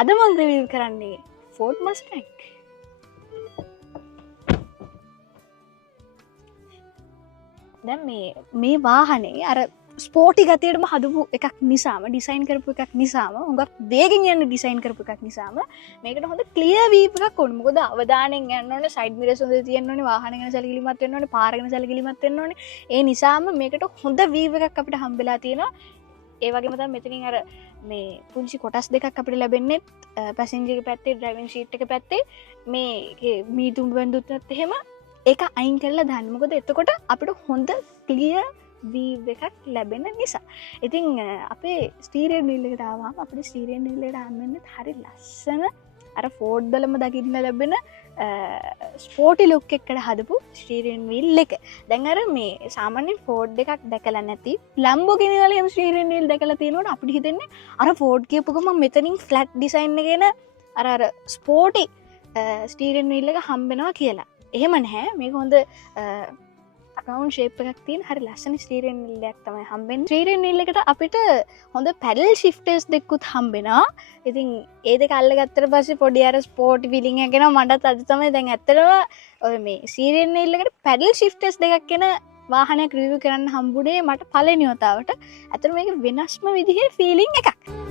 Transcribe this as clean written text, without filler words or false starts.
අද මම රිවිව් කරන්නේ Ford Mustang. දැන් මේ වාහනේ අර ස්පෝටි ගතියටම හදපු එකක් නිසාම ඩිසයින් කරපු එකක් නිසාම හුඟක් වේගෙන් යන ඩිසයින් කරපු එකක් නිසාම මේකට හොඳ ක්ලියර් වීව් එකක් ඕනේ. මොකද අවධානයෙන් යන්න ඕනේ, සයිඩ් මිරර්ස් හොඳ තියෙන්න ඕනේ, වාහන ගැන සැලකිලිමත් වෙන්න ඕනේ, පාර ගැන සැලකිලිමත් වෙන්න ඕනේ. ඒ නිසාම මේකට හොඳ වීව් එකක් අපිට හම්බෙලා තියෙනවා. ඒ වගේම තමයි මෙතනින් අර මේ පුංචි කොටස් දෙකක් අපිට ලැබෙන්නේ පැසෙන්ජර් එක පැත්තේ, ඩ්‍රයිවිං සීට් එක පැත්තේ මේ මීදුම් බඳුත් එහෙම ඒක අයින් කරලා දාන්න. මොකද එතකොට අපිට හොඳ ක්ලියර් වීව් එකක් ලැබෙන නිසා. ඉතින් අපේ ස්ටීරියර් වීල් එකට ආවම අපිට ස්ටීරියර් වීල් එකට ආන්නෙත් හරි ලස්සන අර ෆෝඩ් වලම දකින්න ලැබෙන ස්පෝටි ලුක් එකකට හදපු ස්ටීරියර් වීල් එක. දැන් අර මේ සාමාන්‍ය ෆෝඩ් එකක් දැකලා නැති ලැම්බෝගිනි වල එහෙම ස්ටීරියර් වීල් දැකලා තියෙනකොට අපිට හිතෙන්නේ අර ෆෝඩ් කියපු ගමන් මෙතනින් ෆ්ලැට් ඩිසයින් එකේන අර ස්පෝටි ස්ටීරියර් වීල් එක හම්බෙනවා කියලා. එහෙම නැහැ. මේක හොඳ රවුන්ඩ් ෂේප් එකක් තියෙන හරි ලස්සන ස්ටීරියර් වීල් එකක් තමයි හම්බෙන්නේ. ස්ටීරියර් වීල් එකට අපිට හොඳ පැඩල් ෂිෆ්ටර්ස් දෙකකුත් හම්බෙනවා. ඉතින් ඒ දෙක අල්ලගත්තට පස්සේ පොඩි අර ස්පෝටි ෆීලිං එකක් එනවා. මටත් අද තමයි දැන් ඇත්තටම ඔය මේ ස්ටීරියර් වීල් එකට පැඩල් ෂිෆ්ටර්ස් දෙකක් එන වාහනයක් රිවිව් කරන්න හම්බුනේ මට පළවෙනි වතාවට. ඇත්තටම මේක වෙනස්ම විදිහේ ෆීලිං එකක්.